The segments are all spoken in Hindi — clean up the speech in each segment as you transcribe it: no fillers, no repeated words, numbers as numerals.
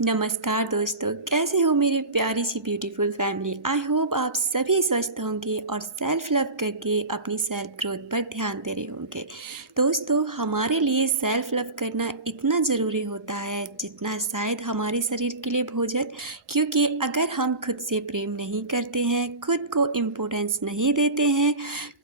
नमस्कार दोस्तों, कैसे हो मेरी प्यारी सी ब्यूटीफुल फैमिली। आई होप आप सभी स्वस्थ होंगे और सेल्फ लव करके अपनी सेल्फ ग्रोथ पर ध्यान दे रहे होंगे। दोस्तों, हमारे लिए सेल्फ लव करना इतना ज़रूरी होता है जितना शायद हमारे शरीर के लिए भोजन। क्योंकि अगर हम खुद से प्रेम नहीं करते हैं, खुद को इम्पोर्टेंस नहीं देते हैं,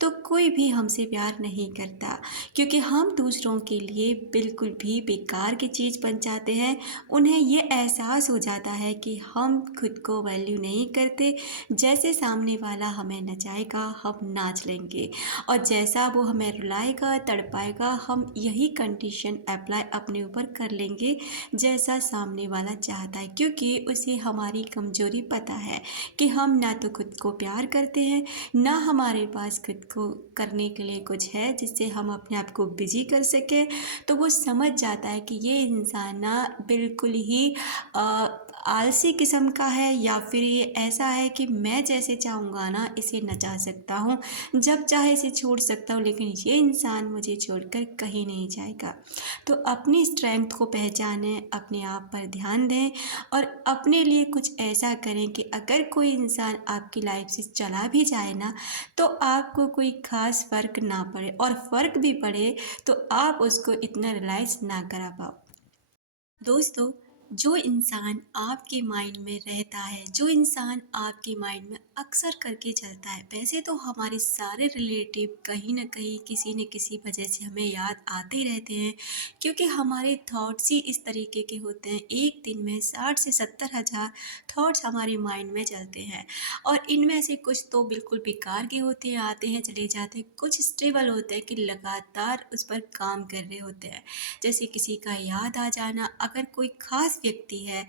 तो कोई भी हमसे प्यार नहीं करता। क्योंकि हम दूसरों के लिए बिल्कुल भी बेकार की चीज़ बन जाते हैं। उन्हें ये एहसास हो जाता है कि हम खुद को वैल्यू नहीं करते। जैसे सामने वाला हमें नचाएगा, हम नाच लेंगे, और जैसा वो हमें रुलाएगा, तड़पाएगा, हम यही कंडीशन अप्लाई अपने ऊपर कर लेंगे जैसा सामने वाला चाहता है। क्योंकि उसे हमारी कमज़ोरी पता है कि हम ना तो खुद को प्यार करते हैं, ना हमारे पास खुद को करने के लिए कुछ है जिससे हम अपने आप को बिजी कर सकें। तो वो समझ जाता है कि ये इंसान ना बिल्कुल ही आलसी किस्म का है, या फिर ये ऐसा है कि मैं जैसे चाहूँगा ना इसे नचा सकता हूँ, जब चाहे इसे छोड़ सकता हूँ, लेकिन ये इंसान मुझे छोड़कर कहीं नहीं जाएगा। तो अपनी स्ट्रेंथ को पहचानें, अपने आप पर ध्यान दें और अपने लिए कुछ ऐसा करें कि अगर कोई इंसान आपकी लाइफ से चला भी जाए ना, तो आपको कोई ख़ास फ़र्क ना पड़े, और फ़र्क भी पड़े तो आप उसको इतना रियलाइज़ ना करा पाओ। दोस्तों, जो इंसान आपके माइंड में रहता है, जो इंसान आपके माइंड में अक्सर करके चलता है, वैसे तो हमारे सारे रिलेटिव कहीं ना कहीं किसी न किसी वजह से हमें याद आते ही रहते हैं। क्योंकि हमारे थॉट्स ही इस तरीके के होते हैं। एक दिन में 60 से 70 हज़ार थॉट्स हमारे माइंड में चलते हैं, और इनमें से कुछ तो बिल्कुल बेकार के होते हैं, आते हैं चले जाते हैं। कुछ स्टेबल होते हैं कि लगातार उस पर काम कर रहे होते हैं। जैसे किसी का याद आ जाना, अगर कोई ख़ास व्यक्ति है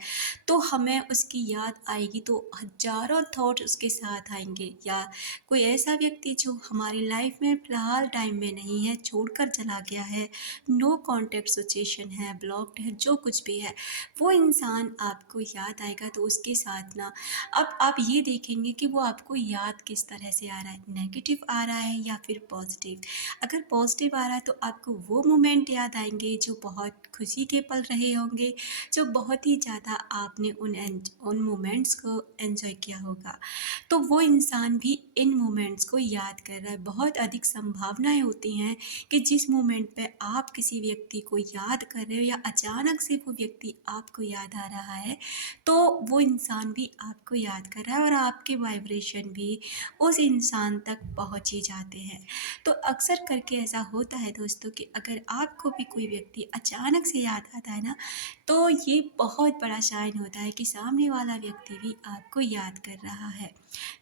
तो हमें उसकी याद आएगी तो हज़ारों थॉट उसके साथ आएंगे। या कोई ऐसा व्यक्ति जो हमारी लाइफ में फ़िलहाल टाइम में नहीं है, छोड़कर चला गया है, नो कॉन्टैक्ट सिचुएशन है, ब्लॉक्ड है, जो कुछ भी है, वो इंसान आपको याद आएगा। तो उसके साथ ना, अब आप ये देखेंगे कि वो आपको याद किस तरह से आ रहा है, नेगेटिव आ रहा है या फिर पॉजिटिव। अगर पॉजिटिव आ रहा है तो आपको वो मोमेंट याद आएंगे जो बहुत खुशी के पल रहे होंगे, जो बहुत ही ज़्यादा आपने उन मोमेंट्स को एंजॉय किया होगा। तो वो इंसान भी इन मोमेंट्स को याद कर रहा है। बहुत अधिक संभावनाएं होती हैं कि जिस मोमेंट पे आप किसी व्यक्ति को याद कर रहे हो, या अचानक से वो व्यक्ति आपको याद आ रहा है, तो वो इंसान भी आपको याद कर रहा है, और आपके वाइब्रेशन भी उस इंसान तक पहुँच ही जाते हैं। तो अक्सर करके ऐसा होता है दोस्तों कि अगर आपको भी कोई व्यक्ति अचानक से याद आता है ना, तो ये बहुत बड़ा साइन होता है कि सामने वाला व्यक्ति भी आपको याद कर रहा है।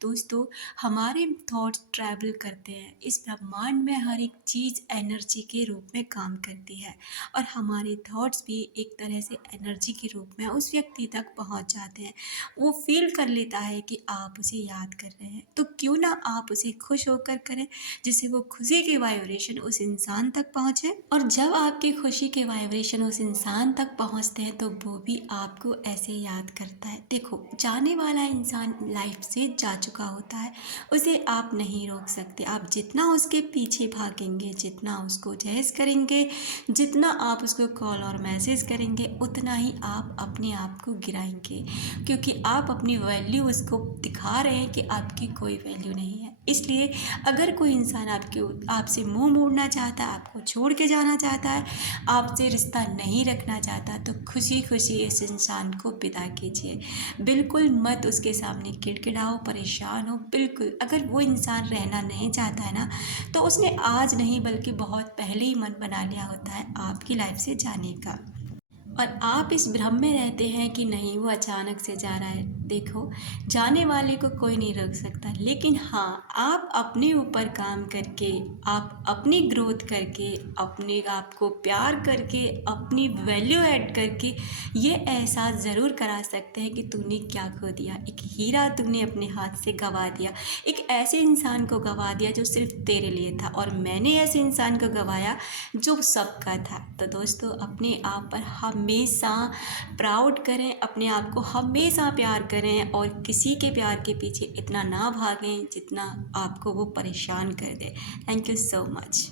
दोस्तों, हमारे थॉट्स ट्रैवल करते हैं। इस ब्रह्मांड में हर एक चीज़ एनर्जी के रूप में काम करती है, और हमारे थॉट्स भी एक तरह से एनर्जी के रूप में उस व्यक्ति तक पहुंच जाते हैं। वो फील कर लेता है कि आप उसे याद कर रहे हैं, तो क्यों ना आप उसे खुश होकर करें, जिससे वो खुशी के वाइब्रेशन उस इंसान तक पहुँचे। और जब आपकी खुशी के वाइब्रेशन उस इंसान तक पहुँचते हैं तो वो भी आपको ऐसे याद करता है। देखो, जाने वाला इंसान लाइफ से जा चुका होता है, उसे आप नहीं रोक सकते। आप जितना उसके पीछे भागेंगे, जितना उसको जहेज करेंगे, जितना आप उसको कॉल और मैसेज करेंगे, उतना ही आप अपने आप को गिराएंगे। क्योंकि आप अपनी वैल्यू उसको दिखा रहे हैं कि आपकी कोई वैल्यू नहीं है। इसलिए अगर कोई इंसान आपसे मुंह मोड़ना चाहता है, आपको छोड़ के जाना चाहता है, आपसे रिश्ता नहीं रखना चाहता, तो खुशी खुशी इस इंसान को विदा कीजिए। बिल्कुल मत उसके सामने किड़किड़ाओ, परेशान हो। बिल्कुल, अगर वो इंसान रहना नहीं चाहता है ना, तो उसने आज नहीं बल्कि बहुत पहले ही मन बना लिया होता है आपकी लाइफ से जाने का। और आप इस भ्रम में रहते हैं कि नहीं, वो अचानक से जा रहा है। देखो, जाने वाले को कोई नहीं रोक सकता, लेकिन हाँ, आप अपने ऊपर काम करके, आप अपनी ग्रोथ करके, अपने आप को प्यार करके, अपनी वैल्यू ऐड करके ये एहसास ज़रूर करा सकते हैं कि तूने क्या खो दिया। एक हीरा तूने अपने हाथ से गंवा दिया, एक ऐसे इंसान को गंवा दिया जो सिर्फ तेरे लिए था, और मैंने ऐसे इंसान को गंवाया जो सबका था। तो दोस्तों, अपने आप पर हमेशा प्राउड करें, अपने आप को हमेशा प्यार करें, और किसी के प्यार के पीछे इतना ना भागें जितना आपको वो परेशान कर दे। Thank you so much.